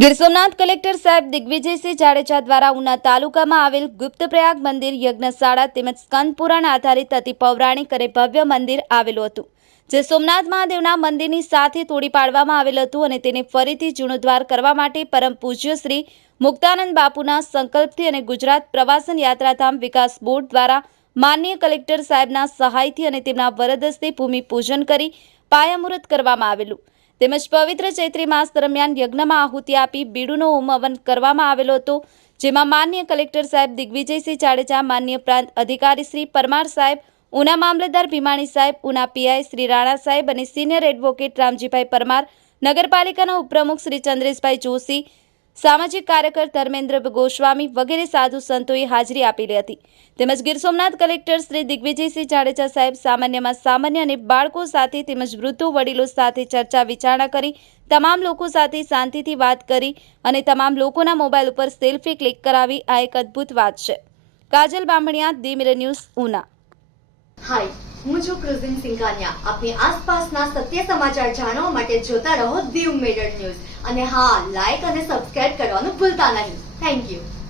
Gir Somnath collector સાહેબ દિગ્વિજયસિંહ જાડેજા દ્વારા ઉના તાલુકામાં આવેલ ગુપ્તપ્રયાગ મંદિર યજ્ઞશાળા તેમજ સ્કંદ પુરાણ આધારિત અતિ પૌરાણિક અને ભવ્ય મંદિર આવેલું હતું, જે સોમનાથ મહાદેવના મંદિરની સાથે તોડી પાડવામાં આવેલ હતું અને તેને ફરીથી જીર્ણોદ્ધાર કરવા માટે પરમ પૂજ્ય શ્રી મુક્તાનંદ બાપુના સંકલ્પથી અને ગુજરાત પ્રવાસન યાત્રાધામ વિકાસ બોર્ડ દ્વારા માનનીય કલેક્ટર સાહેબના સહાયથી અને તેમના વરદ હસ્તે ભૂમિપૂજન કરી પાયામુહૂર્ત કરવામાં આવેલું તેમજ પવિત્ર ચૈત્રી માસ દરમિયાન યજ્ઞમાં આહુતિ આપી બીડુનો હોમ હવન કરવામાં આવેલો હતો, જેમાં માનનીય કલેક્ટર સાહેબ દિગ્વિજયસિંહ જાડેજા, માનનીય પ્રાંત અધિકારી શ્રી પરમાર સાહેબ, ઉના મામલતદાર ભીમાણી સાહેબ, ઉના પીઆઈ શ્રી રાણા સાહેબ અને સિનિયર એડવોકેટ રામજીભાઈ પરમાર, નગરપાલિકાના ઉપપ્રમુખ શ્રી ચંદ્રેશભાઈ જોશી, સામાજિક કાર્યકર ધર્મેન્દ્ર ગોસ્વામી વગેરે સાધુ સંતોએ હાજરી આપેલી હતી. તેમજ ગીર સોમનાથ કલેક્ટર શ્રી દિગ્વિજયસિંહ જાડેજા સાહેબ સામાન્યમાં સામાન્ય અને બાળકો સાથે તેમજ વૃદ્ધો વડીલો સાથે ચર્ચા વિચારણા કરી તમામ લોકો સાથે શાંતિથી વાત કરી અને તમામ લોકોના મોબાઈલ ઉપર સેલ્ફી ક્લિક કરાવી આ એક અદ્ભુત વાત છે. Kajal Bamaniya, the mirror news, Una. Hi, હું છું ક્રુઝિન સિંઘાનિયા. આપની આસપાસના સત્ય સમાચાર જાણવા માટે જોતા રહો ધી મિરર ન્યૂઝ અને હા, લાઈક અને સબસ્ક્રાઇબ કરવાનું ભૂલતા નહીં. Thank you.